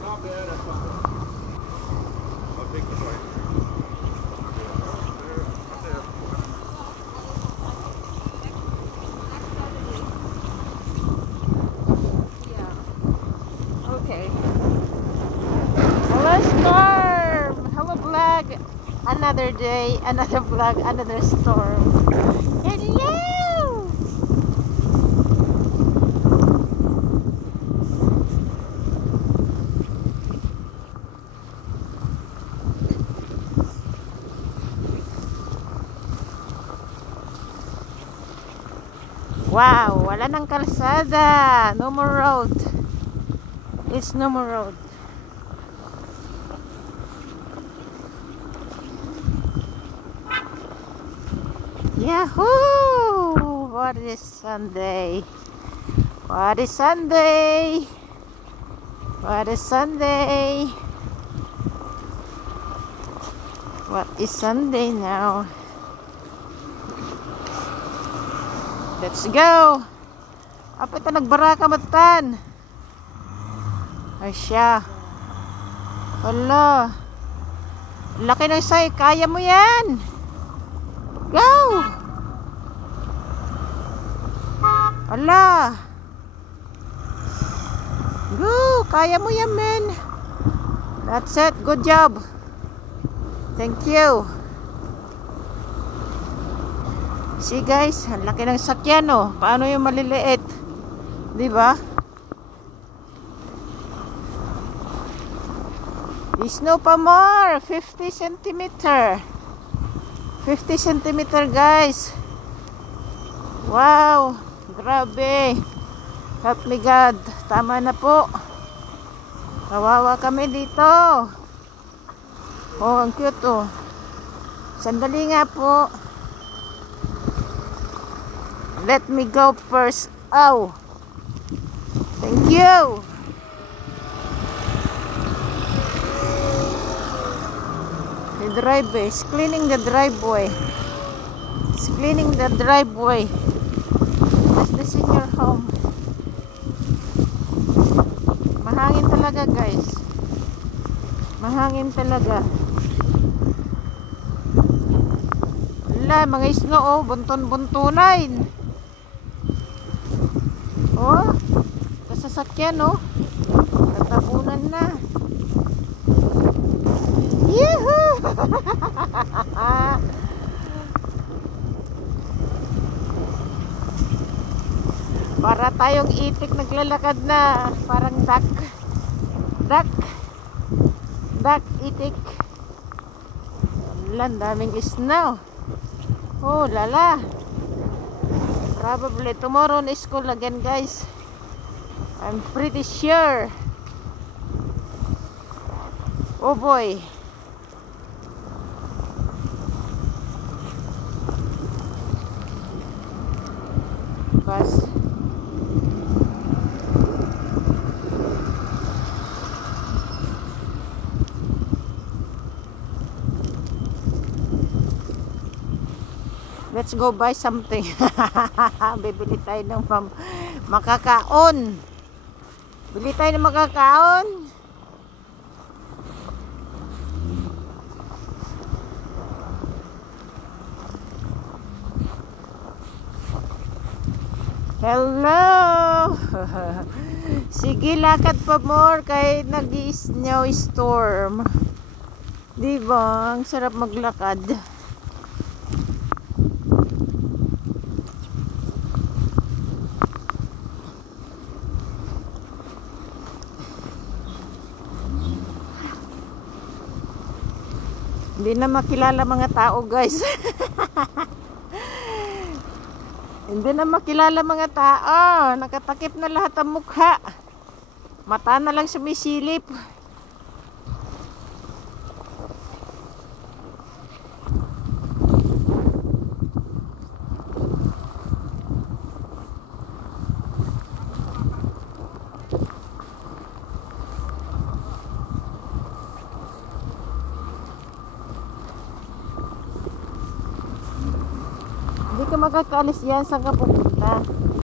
Okay. Hello storm. Hello vlog. Another day, another vlog, another storm. Hello. Wow, wala nang kalsada. No more road. It's no more road. Yahoo! What is Sunday? What is Sunday? What is Sunday? What is Sunday now? Let's go! Apa ito nagbaraka matan? Ay siya. Hala. Laki ng say. Kaya mo yan. Go! Hala. Go! Kaya mo yan, men. That's it. Good job. Thank you. See guys, ang laki ng sakyan, oh. Paano yung maliliit? Diba? Snow pa more. 50 centimeter. 50 centimeter guys. Wow. Grabe. Help me God. Tama na po. Kawawa kami dito. Oh, ang cute, oh. Sandali nga po. Let me go first. Ow. Thank you. The driveway. It's cleaning the driveway. It's cleaning the driveway. That's the senior home. Mahangin talaga guys. Mahangin talaga. Wala, mga snow, oh. Bunton-buntunan. Oh, kasasakyan, oh. Tatabunan na. Yehoo! Para tayong itik naglalakad na. Parang duck. Duck itik. Wala, daming snow. Oh, lala. Probably tomorrow in school again, guys. I'm pretty sure. Oh boy. Bus. Let's go buy something. Bibili tayo ng makakaon. Bili tayo ng makakaon. Hello. Sige, lakad pa more kahit nag-i-snow storm. Diba? Ang sarap maglakad. Hindi na makilala mga tao guys. Hindi na makilala mga tao. Nakatakip na lahat ang mukha. Mata na lang sumisilip. Hindi ka makakaalis yan. Saan ka pupunta?